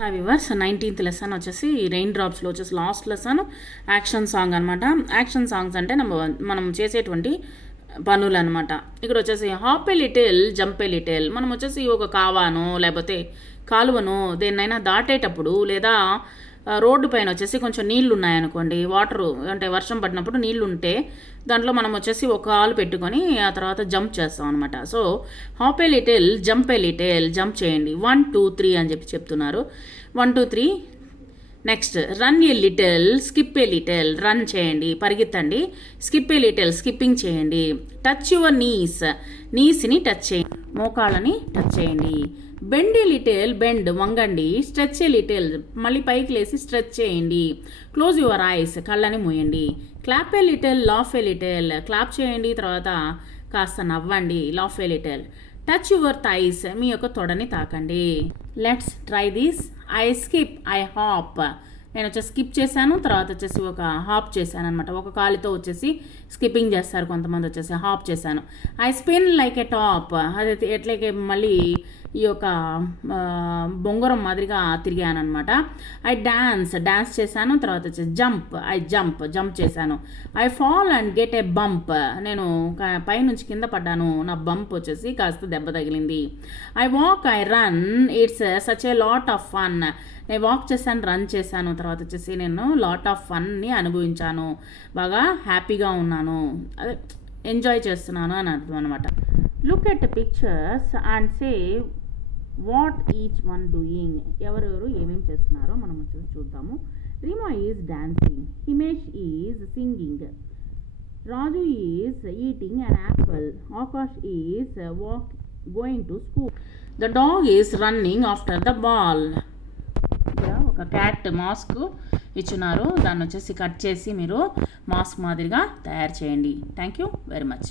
Hi viewers 19th lesson వచ్చేసి rain డ్రాప్స్లో వచ్చేసి last lesson action song అనమాట. యాక్షన్ సాంగ్స్ అంటే మనం చేసేటువంటి పనులు అనమాట. ఇక్కడ వచ్చేసి hop a little jump a little. మనం వచ్చేసి ఒక కావాను లేకపోతే కాలువను దేన్నైనా దాటేటప్పుడు లేదా రోడ్డు పైన వచ్చేసి కొంచెం నీళ్లు ఉన్నాయనుకోండి, వాటరు అంటే వర్షం పడినప్పుడు నీళ్లు ఉంటే దాంట్లో మనం వచ్చేసి ఒక కాలు పెట్టుకొని ఆ తర్వాత జంప్ చేస్తాం అనమాట. So hop a little jump a little, jump చేయండి. 1 2 3 అని చెప్తున్నారు. 1 2 3. Next run a little skip a little, run చేయండి, పరిగెత్తండి. స్కిప్ ఏ లిటిల్, స్కిప్పింగ్ చేయండి. టచ్ యువర్ నీస్, నీస్ని టచ్ చేయండి, మోకాళ్ళని టచ్ చేయండి. బెండ్ ఏ లిటిల్, బెండ్ వంగండి. స్ట్రెచ్ ఏ లిటిల్, మళ్ళీ పైకి లేసి స్ట్రెచ్ చేయండి. క్లోజ్ యువర్ ఐస్, కళ్ళని మూయండి. Clap a little laugh a little, clap చేయండి, తర్వాత కాస్త నవ్వండి. Laugh a little. Touch your thighs, మీ యొక్క తొడని తాకండి. Let's try this. I skip, I hop. నేను వచ్చేసి స్కిప్ చేశాను, తర్వాత వచ్చేసి ఒక హాప్ చేశాను అనమాట. ఒక కాలుతో వచ్చేసి స్కిప్పింగ్ చేస్తారు కొంతమంది, వచ్చేసి హాప్ చేశాను. I spin like A top, అది ఎట్లయితే మళ్ళీ ఈ యొక్క బొంగరం మాదిరిగా తిరిగాను అనమాట. ఐ డాన్స్ చేశాను, తర్వాత వచ్చేసి జంప్, ఐ జంప్ చేశాను. I fall and get a bump, నేను పైనుంచి కింద పడ్డాను, నా బంప్ వచ్చేసి కాస్త దెబ్బ తగిలింది. I walk, I run, it's such a lot of fun. నేను వాక్ చేశాను, రన్ చేశాను, తర్వాత వచ్చేసి నేను లాట్ ఆఫ్ ఫన్ని అనుభవించాను, బాగా హ్యాపీగా ఉన్నాను, అదే ఎంజాయ్ చేస్తున్నాను అని అర్థం అనమాట. Look at pictures and say what each one doing. ఎవరెవరు ఏమేమి చేస్తున్నారో మనం వచ్చేసి చూద్దాము. Reema is dancing, Himesh is singing, Raju is eating an apple, Akash is going to school, the dog is running after the ball. ఒక క్యాట్ మాస్క్ ఇచ్చున్నారు, దాన్ని వచ్చేసి కట్ చేసి మీరు మాస్క్ మాదిరిగా తయారు చేయండి. Thank you very much.